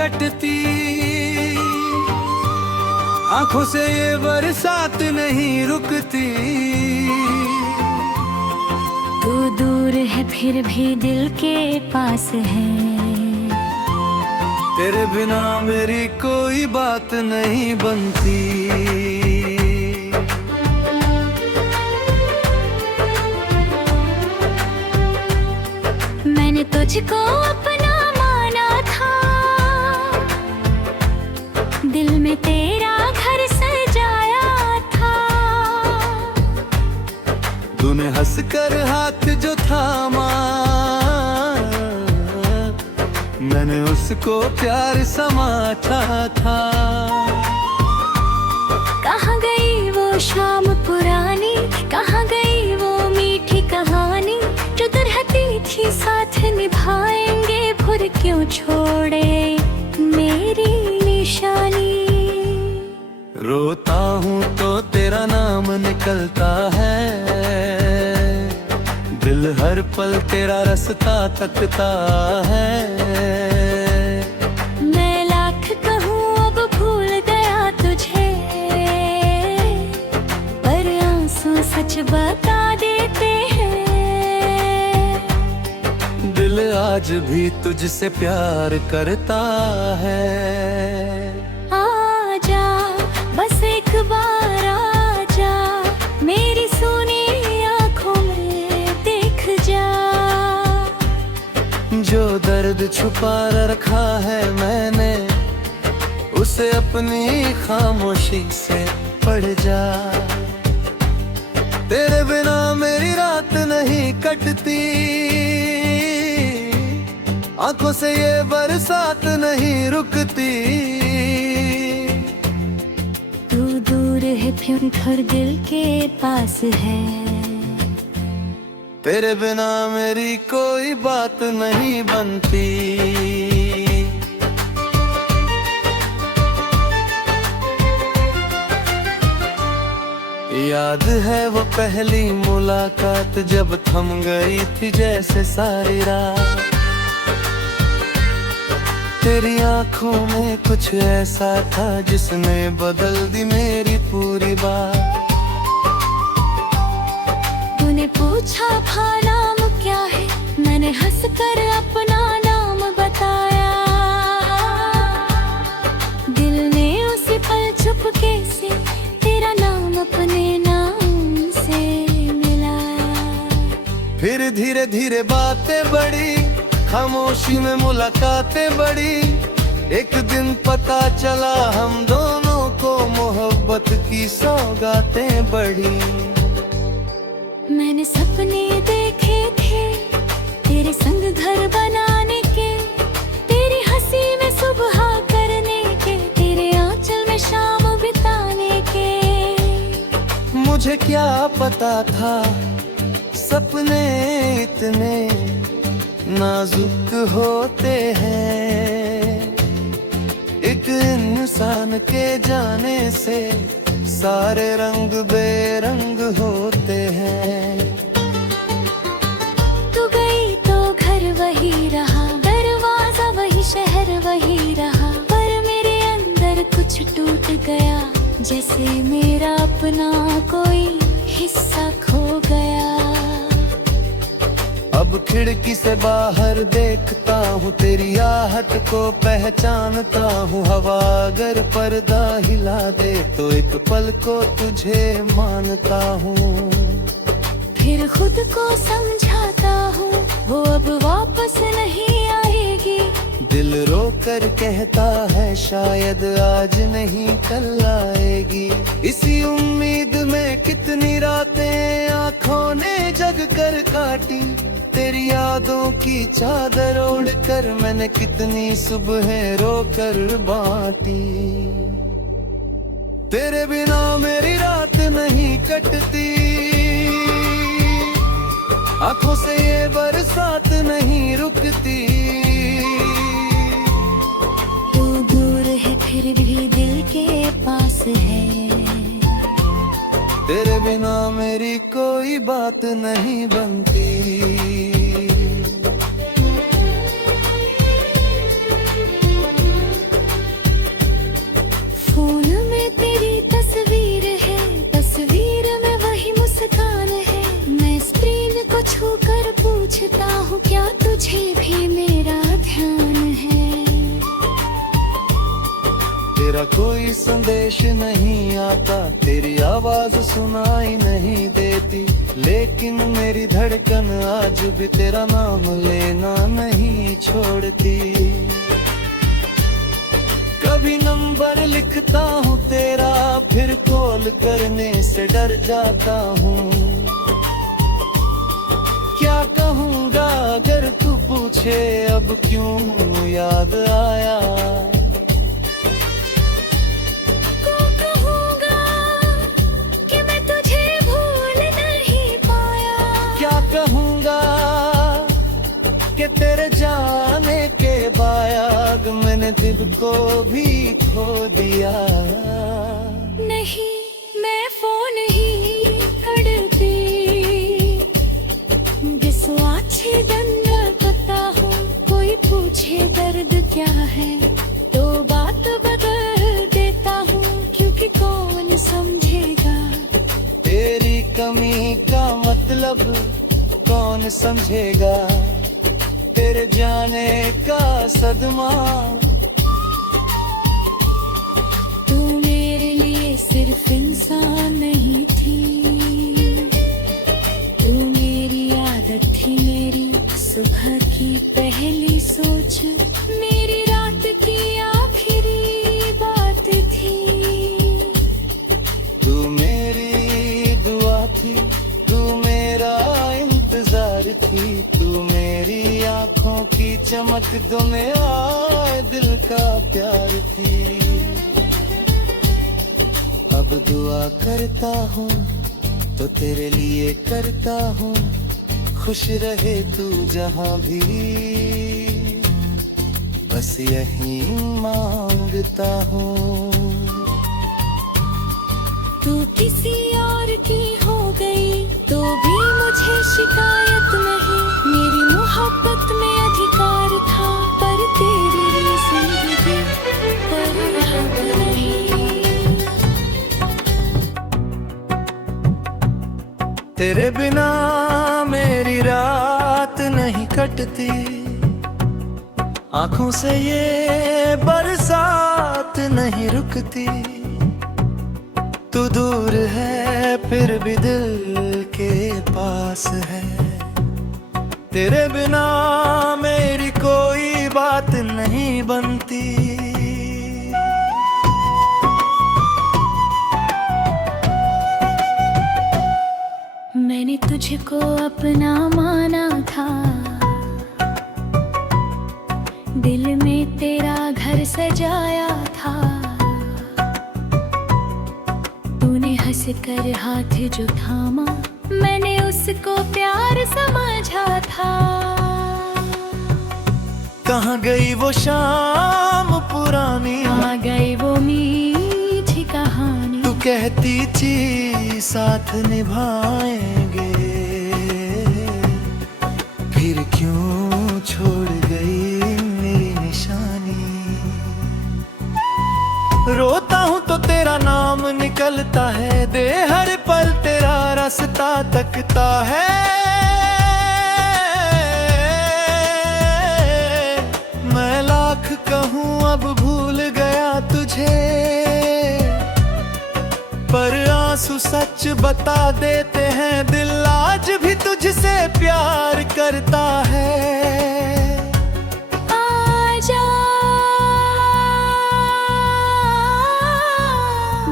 कटती, आंखों से ये बरसात नहीं रुकती। तू दूर है फिर भी दिल के पास है, तेरे बिना मेरी कोई बात नहीं बनती। मैंने तुझको अपना माना था, दिल में तेरा घर सजाया था। तूने हंसकर हाथ जो थामा, मैंने उसको प्यार समाचा था। कहाँ गई वो शाम पुरानी, कहाँ गई वो मीठी कहानी, जो दुरहती थी साथ निभाएंगे, भूल क्यों छोड़े मेरी निशानी। रोता हूँ तो तेरा नाम निकलता है, दिल हर पल तेरा रास्ता तकता है। मैं लाख कहूँ अब भूल गया तुझे, पर आंसू सच बता देते हैं। दिल आज भी तुझसे प्यार करता है। आजा बस एक बार आजा, मेरी सुनी आँखों में देख जा। जो दर्द छुपा रखा है मैंने, उसे अपनी खामोशी से पढ़ जा। तेरे बिना मेरी रात नहीं कटती, आंखों से ये बरसात नहीं रुकती। तू दूर है फिर दिल के पास है, तेरे बिना मेरी कोई बात नहीं बनती। याद है वो पहली मुलाकात, जब थम गई थी जैसे सारी रात। तेरी आंखों में कुछ ऐसा था जिसने बदल दी मेरी पूरी बात। तूने पूछा था नाम क्या है, मैंने हंसकर अपना नाम बताया। दिल ने उसी पल चुपके से तेरा नाम अपने नाम से मिलाया। फिर धीरे धीरे बातें बढ़ी, खामोशी में मुलाकातें बढ़ी। एक दिन पता चला हम दोनों को मोहब्बत की सौगातें बढ़ी। मैंने सपने देखे थे तेरे संग घर बनाने के, तेरी हंसी में सुबह करने के, तेरे आंचल में शाम बिताने के। मुझे क्या पता था सपने इतने नाजुक होते हैं, एक इंसान के जाने से सारे रंग बेरंग होते हैं। तू गई तो घर वही रहा, दरवाजा वही शहर वही रहा, पर मेरे अंदर कुछ टूट गया, जैसे मेरा अपना कोई हिस्सा खो गया। अब खिड़की से बाहर देखता हूँ, तेरी आहट को पहचानता हूँ। हवा अगर पर्दा हिला दे तो एक पल को तुझे मानता हूँ। फिर खुद को समझाता हूँ वो अब वापस नहीं आएगी। दिल रो कर कहता है शायद आज नहीं कल आएगी। इसी उम्मीद में कितनी रातें आँखों ने जग कर काटी, तेरी यादों की चादर ओढ़ कर मैंने कितनी सुबहें रो कर बांटी। तेरे बिना मेरी रात नहीं कटती, आंखों से ये बरसात नहीं रुकती। तू दूर है फिर भी दिल के पास है, तेरे बिना मेरी कोई बात नहीं बनती। संदेश नहीं आता, तेरी आवाज सुनाई नहीं देती, लेकिन मेरी धड़कन आज भी तेरा नाम लेना नहीं छोड़ती। कभी नंबर लिखता हूँ तेरा, फिर कॉल करने से डर जाता हूँ। क्या कहूँगा अगर तू पूछे अब क्यों याद आया। को कहूँगा कि मैं तुझे भूल नहीं पाया। क्या कहूँगा कि तेरे जाने के बाद मैंने दिल को भी खो दिया। नहीं मैं फोन ही करती, पता हो कोई पूछे दर्द क्या है तो बात बदल देता हूँ, क्योंकि कौन समझेगा तेरी कमी का मतलब, कौन समझेगा तेरे जाने का सदमा। तू मेरे लिए सिर्फ इंसान नहीं थी, तू मेरी आदत थी, मेरी सुबह की पहली सोच, मेरी रात की आखिरी बात थी। तू मेरी दुआ थी, तू मेरा इंतजार थी, तू मेरी आँखों की चमक, दुनिया दिल का प्यार थी। अब दुआ करता हूँ तो तेरे लिए करता हूँ, खुश रहे तू जहाँ भी, बस यही मांगता हूँ। तू किसी और की हो गई तो भी मुझे शिकायत नहीं, मेरी मोहब्बत में अधिकार था, पर तेरी जिंदगी पर हक नहीं। तेरे बिना मेरी रात नहीं कटती, आंखों से ये बरसात नहीं रुकती। तू दूर है फिर भी दिल के पास है, तेरे बिना मेरी कोई बात नहीं बनती। मैंने तुझको अपना माना था, दिल में तेरा घर सजाया था, तूने हंस कर हाथ जो थामा, मैंने उसको प्यार समझा था। कहाँ गई वो शाम पुरानी, आ गई वो मीठी कहानी, तू कहती थी साथ निभाएंगे, फिर क्यों छोड़ गई मेरी निशानी। रोता हूँ तो तेरा नाम निकलता है, दे हर पल तेरा रास्ता तकता है। मैं लाख कहूँ अब भूल गया तुझे, पर आंसू सच बता देते हैं, दिल आज भी तुझसे प्यार करता है। आजा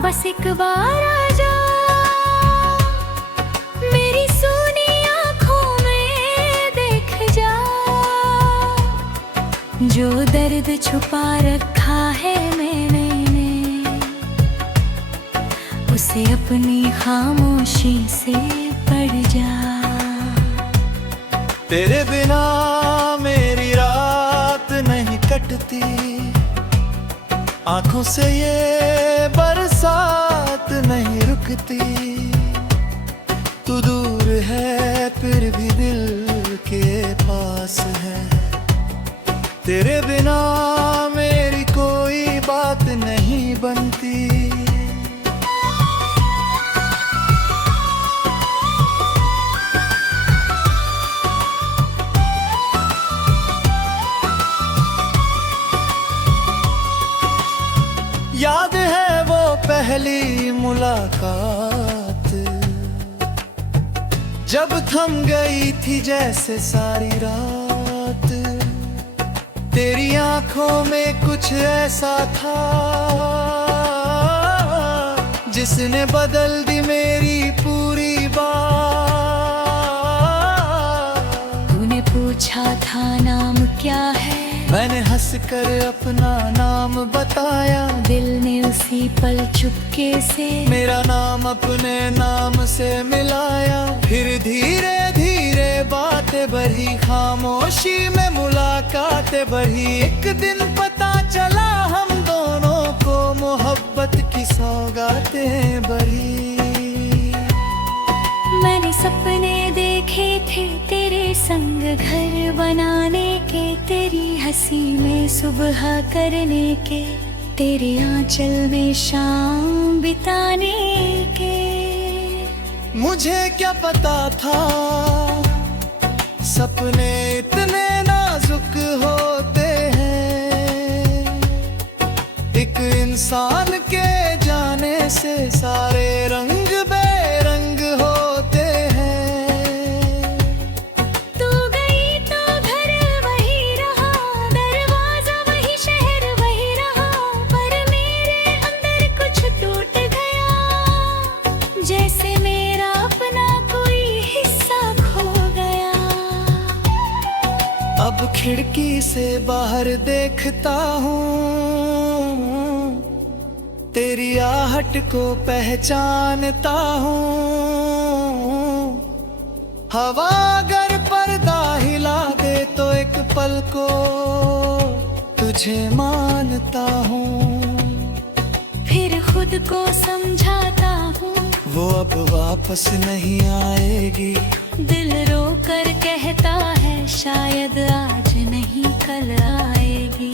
बस एक बार आजा, मेरी सूनी आँखों में देख जा, जो दर्द छुपा रखा है मैंने, उसे अपनी खामोशी से पढ़ जा। तेरे बिना मेरी रात नहीं कटती, आंखों से ये बरसात नहीं रुकती। तू दूर है फिर भी दिल के पास है, तेरे बिना मेरी कोई बात नहीं बनती। याद है वो मुलाकात। जब थम गई थी जैसे सारी रात, तेरी आंखों में कुछ ऐसा था जिसने बदल दी मेरी पूरी बात। तूने पूछा था नाम क्या है, मैंने हंसकर अपना नाम बताया। दिल ने उसी पल चुपके से मेरा नाम अपने नाम से मिलाया। फिर धीरे धीरे बातें बढ़ी, खामोशी में मुलाकातें बढ़ी। एक दिन पता चला हम दोनों को मोहब्बत की सौगातें बढ़ी। मैंने सपने देखे थे तेरे संग घर बनाने के, तेरी हंसी में सुबह करने के, तेरे आंचल में शाम बिताने के। मुझे क्या पता था सपने इतने नाजुक होते हैं। एक इंसान के जाने से सारे रंग बेरंग होते हैं। तू गई तो घर वही रहा, दरवाजा वही शहर वही रहा, पर मेरे अंदर कुछ टूट गया, जैसे मेरा अपना कोई हिस्सा खो गया। अब खिड़की से बाहर देखता हूँ, तेरी आहट को पहचानता हूँ। हवा अगर पर्दा हिला दे तो एक पल को तुझे मानता हूँ। फिर खुद को समझाता हूँ वो अब वापस नहीं आएगी। दिल रो कर कहता है शायद आज नहीं कल आएगी।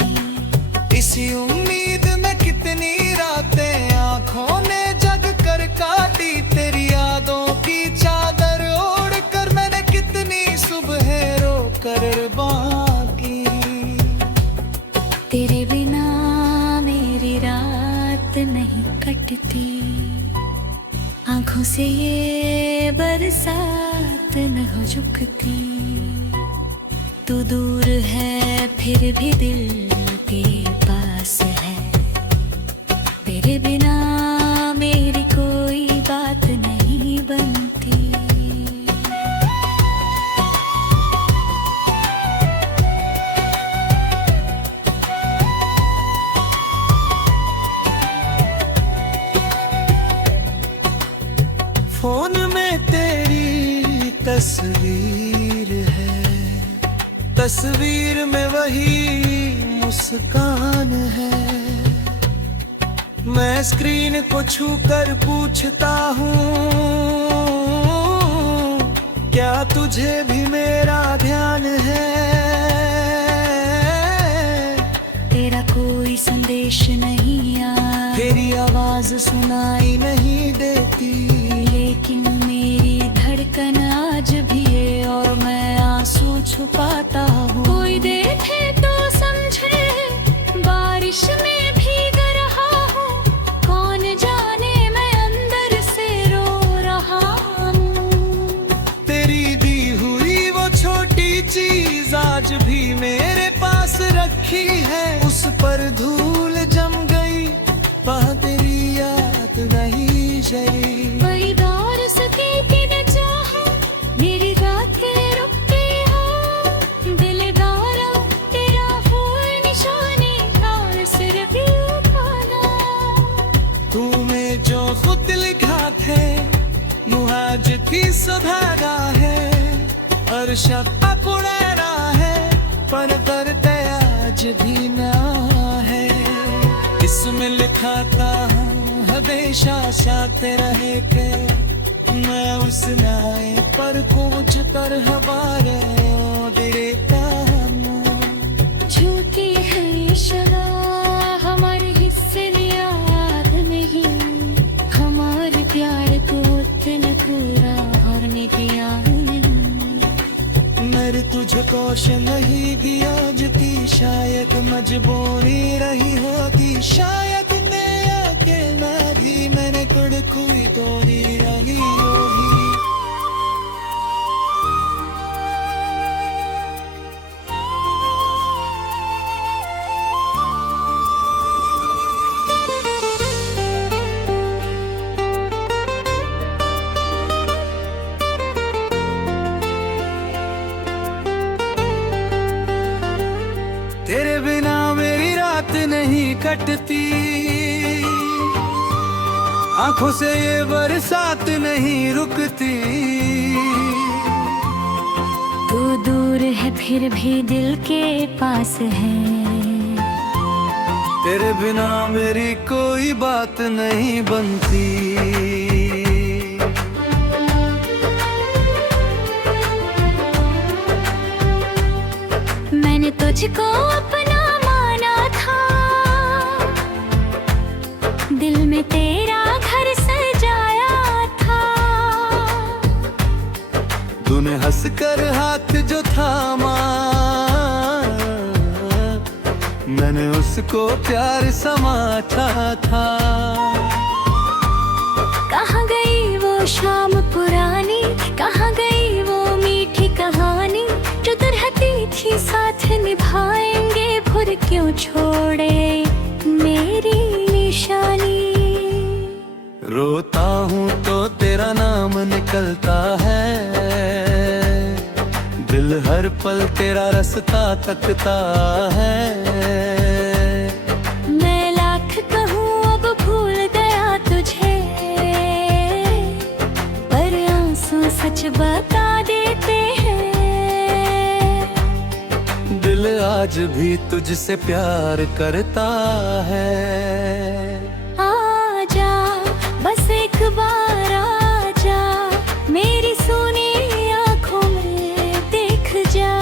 इसी उम्मीद में कितनी रातें आंखों ने जग कर काटी। तेरी यादों की चादर ओढ़ कर मैंने कितनी सुबह रो कर बाकी। तेरे बिना मेरी रात नहीं कटती, आंखों से ये बरसात न हो झुकती। तू दूर है फिर भी दिल के पास है, तेरे बिना मेरी कोई बात नहीं बनती। फोन में तेरी तस्वीर है, तस्वीर में वही मुस्कान है। मैं स्क्रीन को छू कर पूछता हूँ, क्या तुझे भी मेरा ध्यान है? तेरा कोई संदेश नहीं आया, तेरी आवाज सुनाई नहीं देती। लेकिन मेरी धड़कन आज भी है और मैं आंसू छुपाता हूँ। कोई देखे तो समझे बारिश में भीग रहा हूँ, कौन जाने मैं अंदर से रो रहा हूँ। तेरी दी हुई वो छोटी चीज आज भी मेरे पास रखी है। उस पर धूल जम गई, वह तेरी याद नहीं गई। वही दौर सके कि न चाहा, मेरी रातें रुक गई हो। दिलदारा तेरा फूल निशानी और सिर्फ पाना। तूने जो खुद लिखा थे मुहाज की सुधागा है, और शब्द पुराना है पर दर्द आज भी ना है। इसमें लिखा था हमेशा साथ रहे के, मैं उस नाए पर कुछ पर हमारे देता हूँ। झूठी है शगा हमारे हिस्से याद नहीं, हमारे प्यार को इतना पूरा और नहीं किया। मेरी तुझको नहीं भी आज थी, शायद मजबूरी रही होगी। शायद मैं अकेला भी मैंने छोड़ कोई डोरी आई होगी। तेरे बिना मेरी रात नहीं कटती, आंखों से ये बरसात नहीं रुकती। तू दूर है फिर भी दिल के पास है, तेरे बिना मेरी कोई बात नहीं बनती। मैंने तुझको अपना माना था, दिल में तेरा घर सजाया था। तूने हंसकर हाथ जो थामा, मैंने उसको प्यार समाचा था। कहाँ गई वो शाम पुरानी, कहाँ गई वो मीठी कहानी, जो दुरहती थी साथ निभाएंगे, भूल क्यों छोड़े मेरी निशानी। रोता हूँ तो तेरा नाम निकलता है, दिल हर पल तेरा रास्ता तकता है। मैं लाख कहूँ अब भूल गया तुझे, पर आंसू सच बता देते हैं। दिल आज भी तुझसे प्यार करता है। आजा बस एक बार आजा, मेरी सोनी आँखों में देख जा।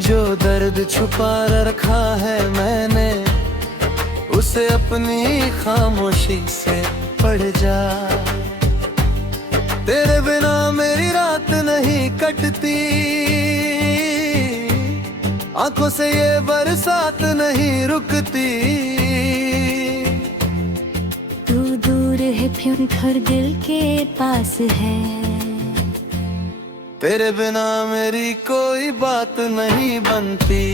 जो दर्द छुपा रखा है मैंने, उसे अपनी खामोशी से पढ़ जा। तेरे बिना मेरी रात नहीं कटती, आंखों से ये बरसात नहीं रुकती। तू दूर है फिर घर दिल के पास है, तेरे बिना मेरी कोई बात नहीं बनती।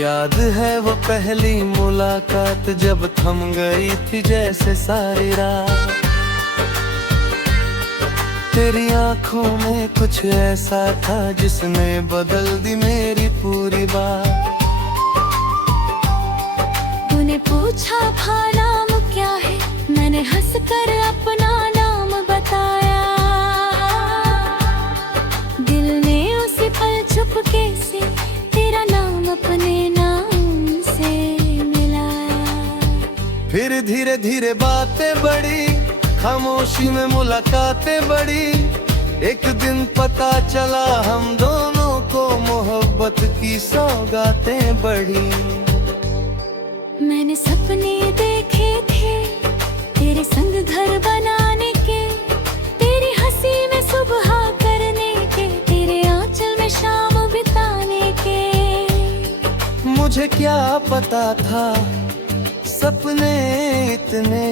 याद है वो पहली मुलाकात, जब थम गई थी जैसे सारी रात। तेरी आंखों में कुछ ऐसा था जिसने बदल दी मेरी पूरी बात। तूने पूछा था नाम क्या है, मैंने हंसकर अपना नाम बताया। दिल ने उसी पल चुपके से तेरा नाम अपने नाम से मिलाया। फिर धीरे धीरे बातें बढ़ी, खामोशी में मुलाकातें बढ़ी। एक दिन पता चला हम दोनों को मोहब्बत की सौगातें बढ़ी। मैंने सपने देखे थे तेरे संग घर बनाने के, तेरी हंसी में सुबह करने के, तेरे आंचल में शाम बिताने के। मुझे क्या पता था सपने इतने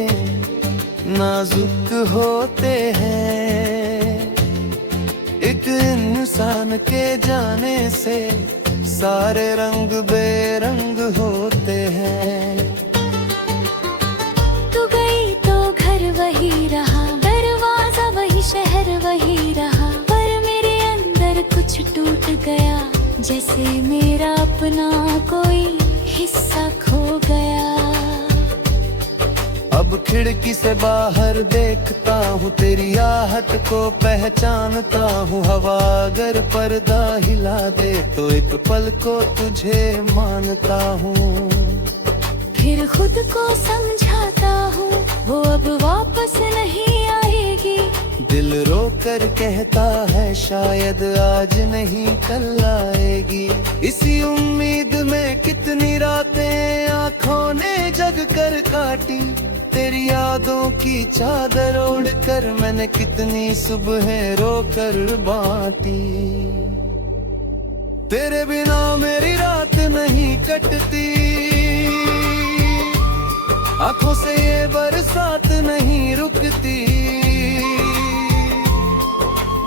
नाजुक होते हैं, एक इंसान के जाने से सारे रंग बेरंग होते हैं। तू गई तो घर वही रहा, दरवाजा वही शहर वही रहा, पर मेरे अंदर कुछ टूट गया, जैसे मेरा अपना कोई हिस्सा खो गया। अब खिड़की से बाहर देखता हूँ, तेरी आहट को पहचानता हूँ। हवा अगर पर्दा हिला दे तो एक पल को तुझे मानता हूँ। फिर खुद को समझाता हूँ वो अब वापस नहीं आएगी। दिल रो कर कहता है शायद आज नहीं कल आएगी। इसी उम्मीद में कितनी रातें आँखों ने जग कर काटी, तेरी यादों की चादर ओढ़ कर मैंने कितनी सुबह रो कर बांटी। तेरे बिना मेरी रात नहीं कटती, आंखों से ये बरसात नहीं रुकती।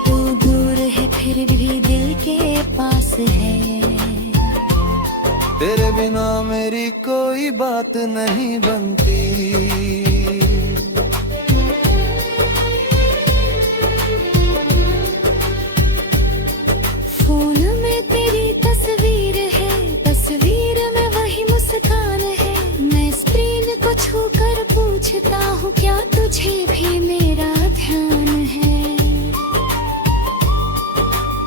तू दूर है फिर भी दिल के पास है, तेरे बिना मेरी कोई बात नहीं बनती। फोन में तेरी तस्वीर है, तस्वीर में वही मुस्कान है। मैं स्क्रीन को छू कर पूछता हूँ, क्या तुझे भी मेरा ध्यान है?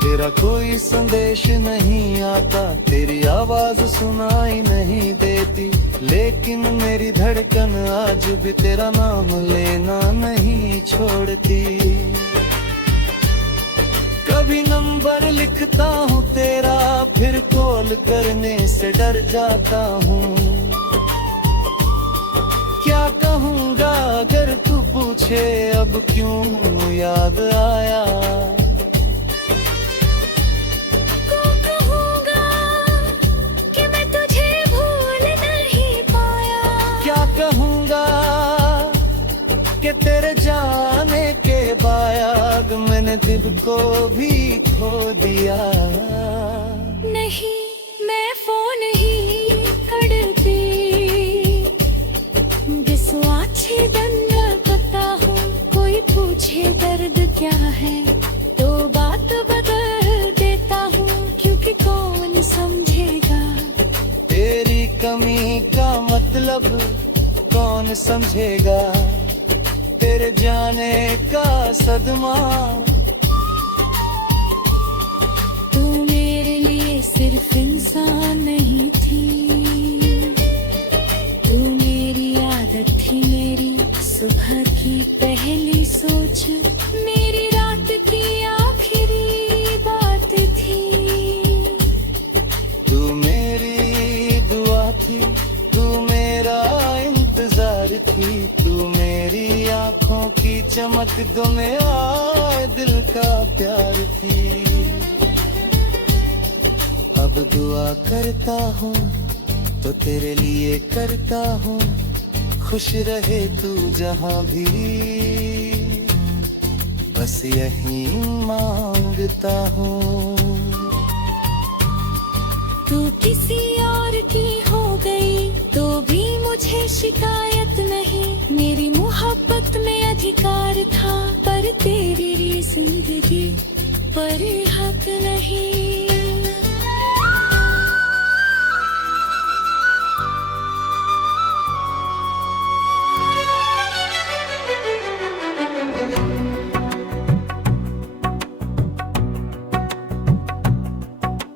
तेरा कोई संदेश नहीं आता, तेरी आवाज सुनाई नहीं देती, लेकिन मेरी धड़कन आज भी तेरा नाम लेना नहीं छोड़ती। कभी नंबर लिखता हूँ तेरा, फिर कॉल करने से डर जाता हूँ। क्या कहूँगा अगर तू पूछे अब क्यों याद आया? कहूँगा कि तेरे जाने के बाद मैंने दिल को भी खो दिया। नहीं मैं फोन ही करती, विश्वासघातन पता हो, कोई पूछे दर्द क्या है तो बात बदल देता हूँ, क्योंकि कौन समझेगा तेरी कमी का मतलब, कौन समझेगा तेरे जाने का सदमा। तू मेरे लिए सिर्फ इंसान नहीं थी, तू मेरी आदत थी, मेरी सुबह की पहली सोच, मेरी रात की आखिरी बात थी। तू मेरी दुआ थी, तू मेरा इंतजार थी, तू मेरी आँखों की चमक, दुनिया दिल का प्यार थी। अब दुआ करता हूँ तो तेरे लिए करता हूँ, खुश रहे तू जहाँ भी, बस यही मांगता हूँ। तू किसी और की हो गई तो भी मुझे शिकायत नहीं, मेरी मोहब्बत में अधिकार था, पर तेरी जिंदगी पर हक नहीं।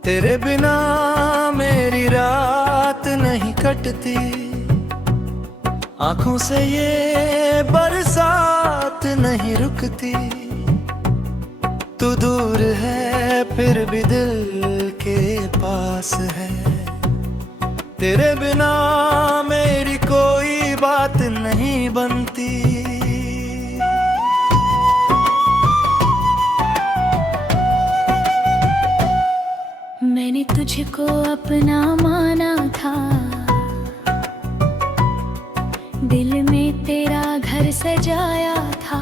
तेरे बिना मेरी रात नहीं कटती, आंखों से ये बरसात नहीं रुकती। तू दूर है फिर भी दिल के पास है, तेरे बिना मेरी कोई बात नहीं बनती। मैंने तुझको अपना माना था, दिल में तेरा घर सजाया था,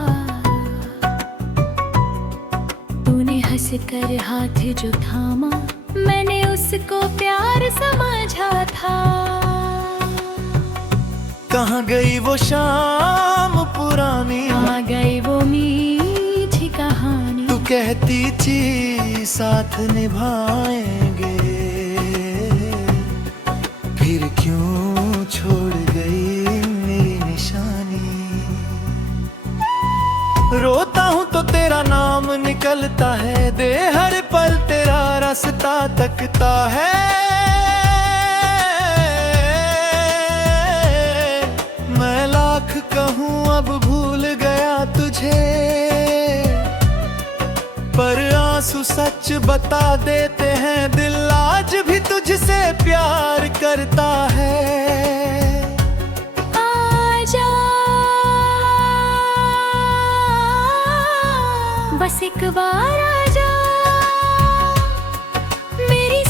तूने हंस कर हाथ जो थामा, मैंने उसको प्यार समझा था। कहाँ गई वो शाम पुरानी, आ गई वो मीठी कहानी, तू कहती थी साथ निभाएंगे, फिर क्यों छोड़ गई मेरी निशानी। रोता हूँ तो तेरा नाम निकलता है, दे हर पल तेरा रास्ता तकता है। मैं लाख कहूँ अब भूल गया तुझे, पर आंसू सच बता देते हैं, दिल आज भी तुझसे प्यार करता है। आजा बस एक बार आजा, मेरी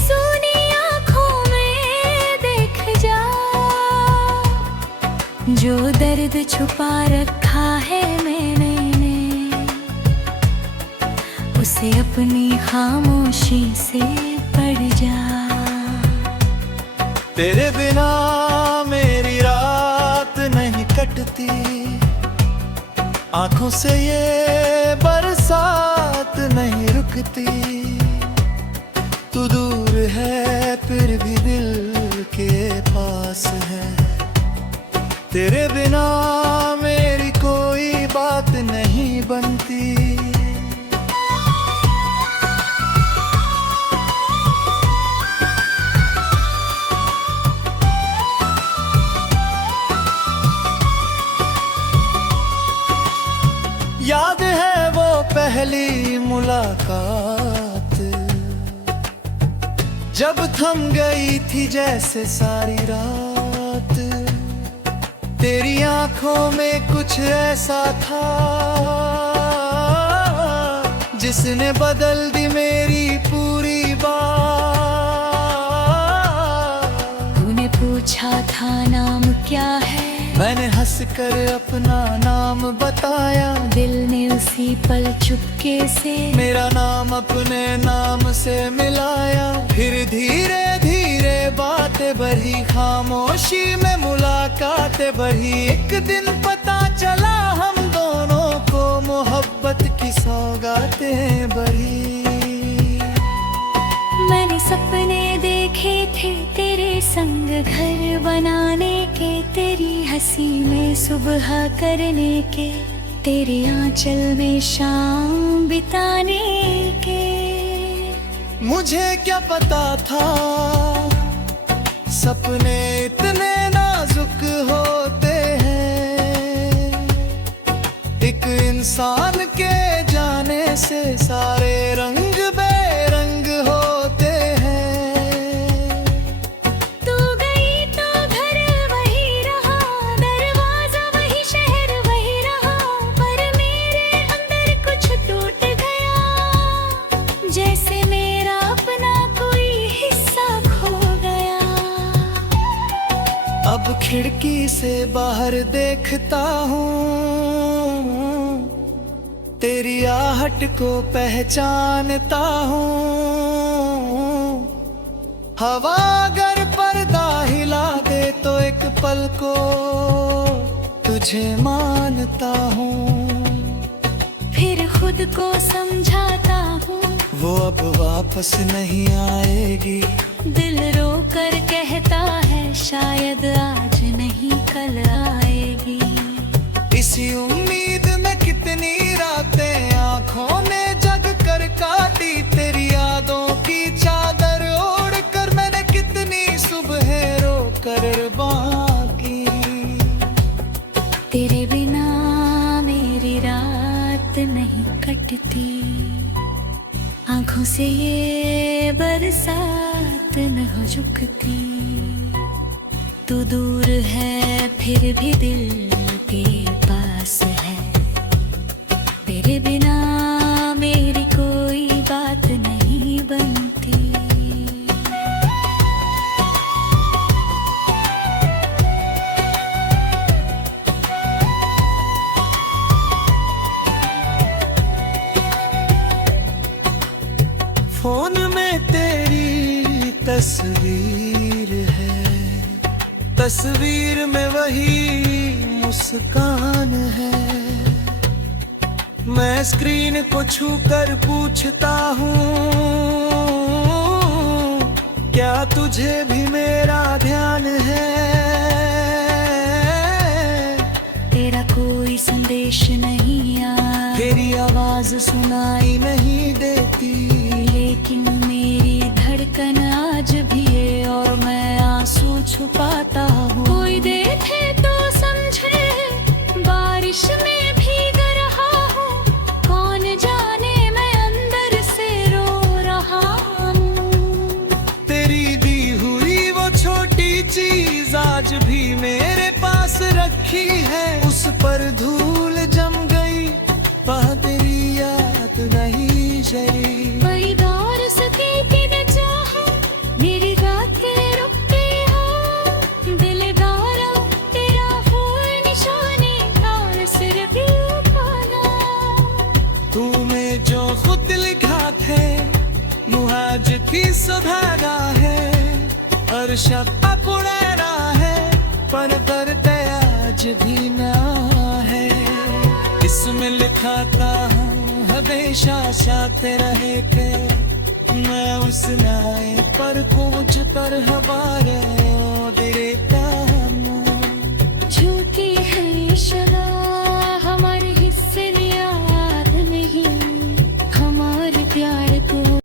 जो दर्द छुपा रखा है मैंने, उसे अपनी खामोशी से पढ़ जा। तेरे बिना मेरी रात नहीं कटती, आंखों से ये बरसात नहीं रुकती। तू दूर है फिर भी दिल के पास है, तेरे बिना मेरी कोई बात नहीं बनती। याद है वो पहली मुलाकात, जब थम गई थी जैसे सारी रात। तेरी आंखों में कुछ ऐसा था जिसने बदल दी मेरी पूरी बात। तूने पूछा था नाम क्या है, मैंने हंसकर अपना नाम बताया। दिल ने उसी पल चुपके से मेरा नाम अपने नाम से मिलाया। फिर धीरे धीरे बातें बढ़ी, खामोशी में मुलाकातें बढ़ी। एक दिन पता चला हम दोनों को मोहब्बत की सौगातें बढ़ी। मैंने सपने देखे थे तेरे संग घर बनाने के, तेरी हंसी में सुबह करने के, तेरे आंचल में शाम बिताने के। मुझे क्या पता था सपने इतने नाजुक होते हैं। एक इंसान के जाने से सारे रंग बेरंग होते हैं। तू गई तो घर वही रहा, दरवाजा वही शहर वही रहा, पर मेरे अंदर कुछ टूट गया, जैसे मेरा अपना कोई हिस्सा खो गया। अब खिड़की से बाहर देखता हूँ, तेरी आहट को पहचानता हूँ। हवा अगर पर्दा हिला दे तो एक पल को तुझे मानता हूँ। फिर खुद को समझाता हूँ वो अब वापस नहीं आएगी। दिल रो कर कहता है शायद आज नहीं कल आएगी। इसी उम्मीद में कितनी रातें आंखों ने जग कर काटी। तेरी यादों की चादर ओढ़ कर मैंने कितनी सुबह रो कर बाकी। तेरे बिना मेरी रात नहीं कटती, आंखों से ये बरसात न हो झुकती। तू दूर है फिर भी दिल के पास है, तेरे बिना मेरी कोई बात नहीं बनती। फोन में तेरी तस्वीर है, तस्वीर में वही मुस्कान है। मैं स्क्रीन को छू कर पूछता हूँ, क्या तुझे भी मेरा ध्यान है? तेरा कोई संदेश नहीं आया, तेरी आवाज सुनाई नहीं देती। लेकिन मेरी धड़कन आज भी है और मैं आंसू छुपाता हूँ। कोई देखे तो समझे बारिश में भीग रहा हूँ, कौन जाने मैं अंदर से रो रहा हूँ। तेरी दी हुई वो छोटी चीज आज भी मेरे पास रखी है। उस पर धूल जम गई, वह तेरी याद नहीं जली। परिवार सके कि न चाहे मेरी रातें रुकती हो, दिलदारा तेरा फूल शब्द पुराना है पर दर्द आज भी ना है। इसमें लिखा था हम हमेशा साथ रहे के, मैं उस नाए पर कुछ पर हमारे दिरे